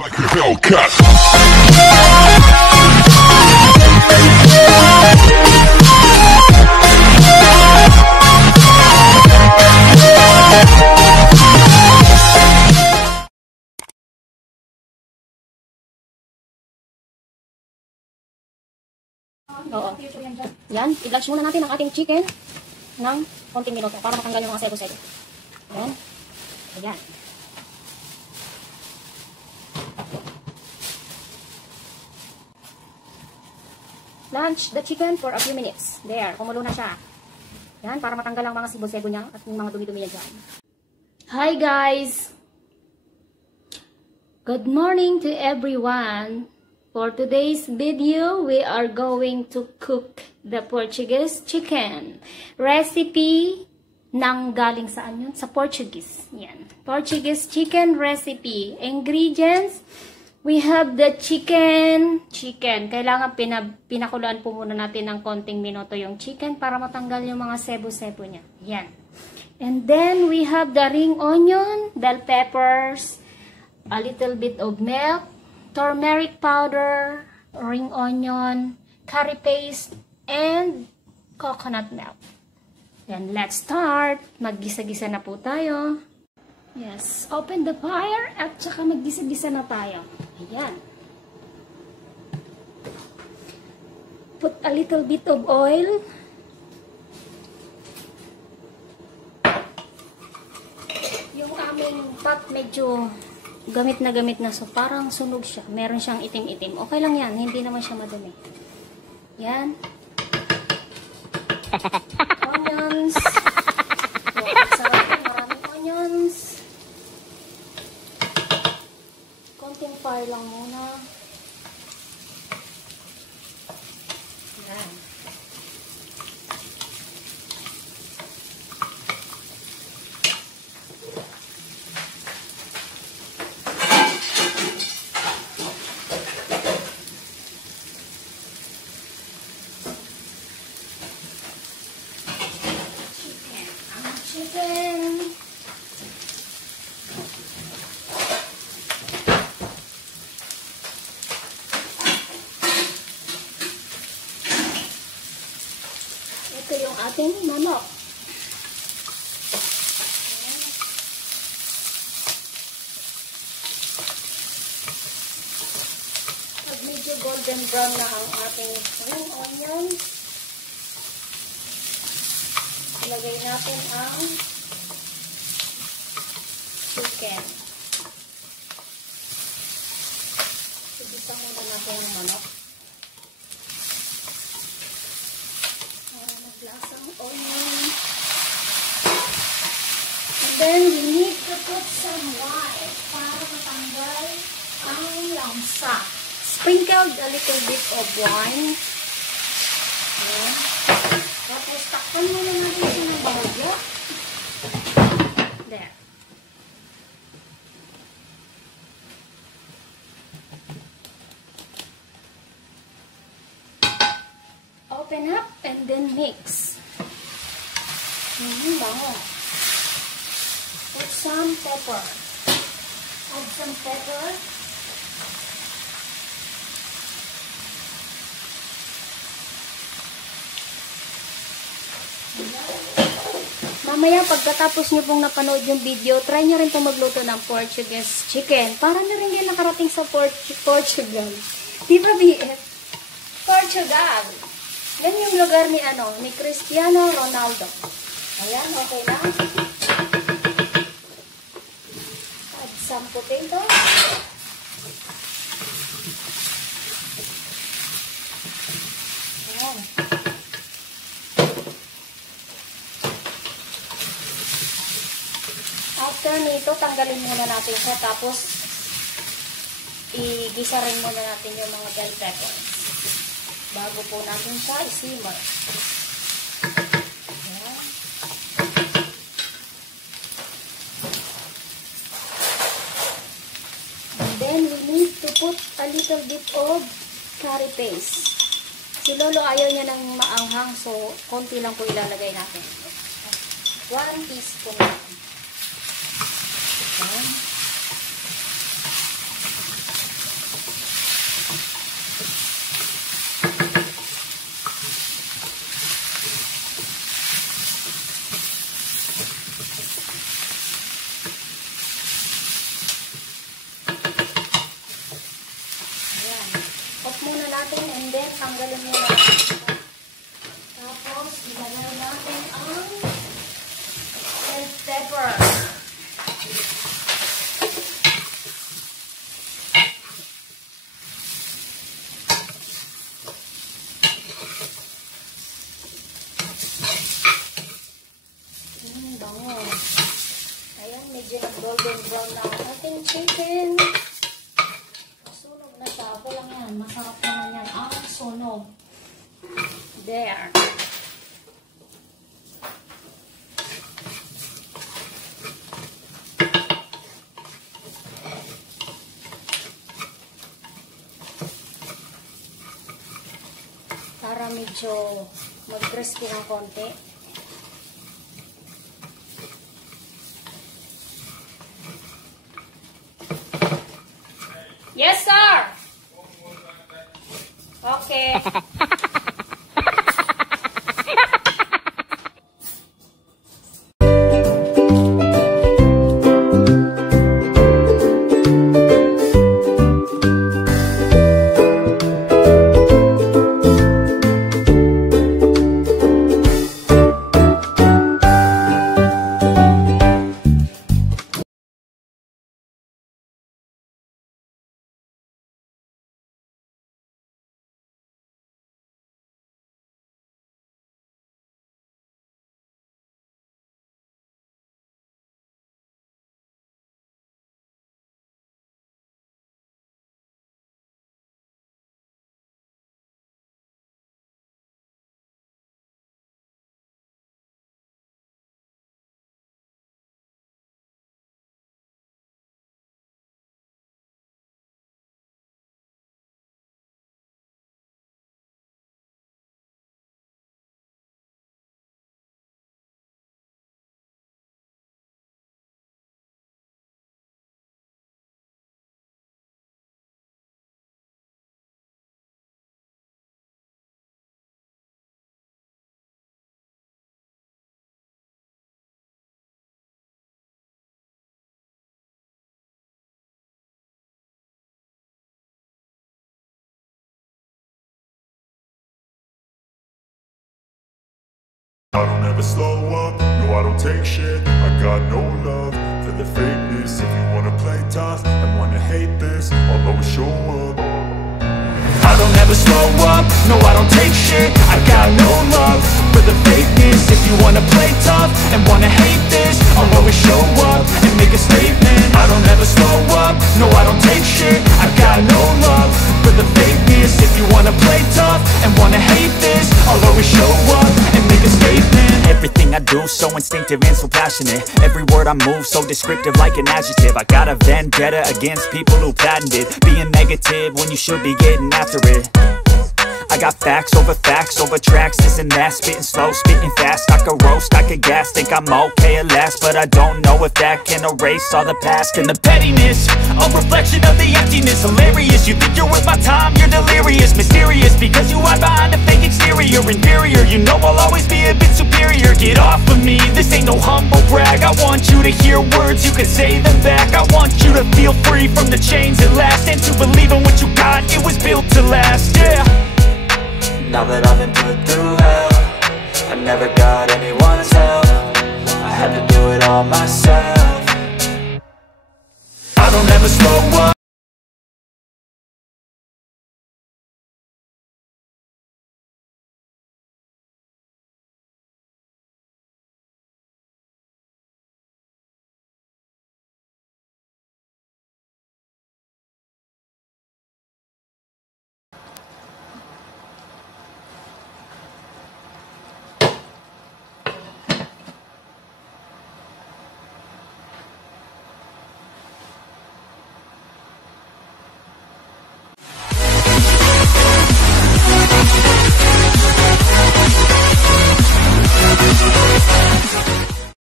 Like a Hellcat. Oo. Yan, i-blanch muna natin ang ating chicken ng konting minuto para matanggal yung mga sebo-sebo. Yan. Ayan. Blanch the chicken for a few minutes. There, kumulo na siya. Yan, para matanggal ang mga sebo-sebo niya at yung mga dumi-dumi niya dyan. Hi guys! Good morning to everyone! For today's video, we are going to cook the Portuguese chicken. Recipe ng galing saan yun? Sa Portuguese. Yan. Portuguese chicken recipe. Ingredients, we have the chicken. Kailangan pinakuluan po muna natin ng konting minuto yung chicken para matanggal yung mga sebo-sebo niya. Yan. And then, we have the ring onion, bell peppers, a little bit of milk, turmeric powder, ring onion, curry paste, and coconut milk. Then, let's start. Maggisa-gisa na po tayo. Yes, open the fire at saka maggisa-gisa na tayo. Ayan. Put a little bit of oil. Yung aming pot medyo gamit na, so parang sunog siya. Meron siyang itim-itim. Okay lang yan, hindi naman siya madumi. Yan. Onions. Wow, sarap yan. Maraming onions. Konting fire lang muna. Yan. Chicken. Ito yung ating manok. Pag medyo golden brown na ang ating ring onion, ilagay natin ang chicken. Sigisa muna natin ang manok. Naglasang onion. And then we need to put some wine para matanggal ang lamsa. Sprinkled a little bit of wine. Ayan. Tapos, takpan muna natin siya ng bahagya. There. Open up and then mix. Bango. Put some pepper. Add some pepper. Mamaya pagkatapos nyo pong napanood yung video, try nyo rin itong magluto ng Portuguese chicken. Para na rin din nakarating sa Portugal. Di ba, BF? Portugal. Yan yung lugar ni Cristiano Ronaldo. Ayan, okay lang. Add some potato. Ayan. After nito, tanggalin muna natin siya. Tapos, igisa rin muna natin yung mga bell peppers. Bago po natin siya i-simmer. Ayan. And then, we need to put a little bit of curry paste. Si Lolo ayaw niya ng maanghang, so konti lang po ilalagay natin. 1 teaspoon lang. Ayan. tanggalin mo natin. Tapos, ilagay natin ang red pepper. Bango. Ayan, medyo nag-golden brown na ang ating chicken. Sunog na siya. Okay lang yan. Masarap naman yan. Ang sunog. There. Para medyo mag-crispy ng konti. Yes, sir. Okay. I don't ever slow up, no I don't take shit. I got no love for the fakeness. If you wanna play tough and wanna hate this, I'll always show up. I don't ever slow up, no I don't take shit. I got no love for the fakeness. If you wanna play tough and wanna hate this, I'll always show up and make a statement. I don't ever slow up, no I don't take shit. I got no love for the fakeness. If you wanna play tough and wanna hate this, I'll always show up and make a statement. Everything I do so instinctive and so passionate. Every word I move so descriptive like an adjective. I got a vendetta against people who patented being negative when you should be getting after it. I got facts over tracks, this and that. Spitting slow, spitting fast. I could roast, I could gas. Think I'm okay at last, but I don't know if that can erase all the past. And the pettiness, a reflection of the emptiness. Hilarious, you think you're worth my time, you're delirious. Mysterious, because you hide behind a fake exterior. Inferior, you know I'll always be a bit superior. Get off of me, this ain't no humble brag. I want you to hear words, you can say them back. I want you to feel free from the chains at last, and to believe in what you got, it was built to last, yeah. Now that I've been put through hell, I never got anyone's help. I had to do it all myself. I don't ever slow up,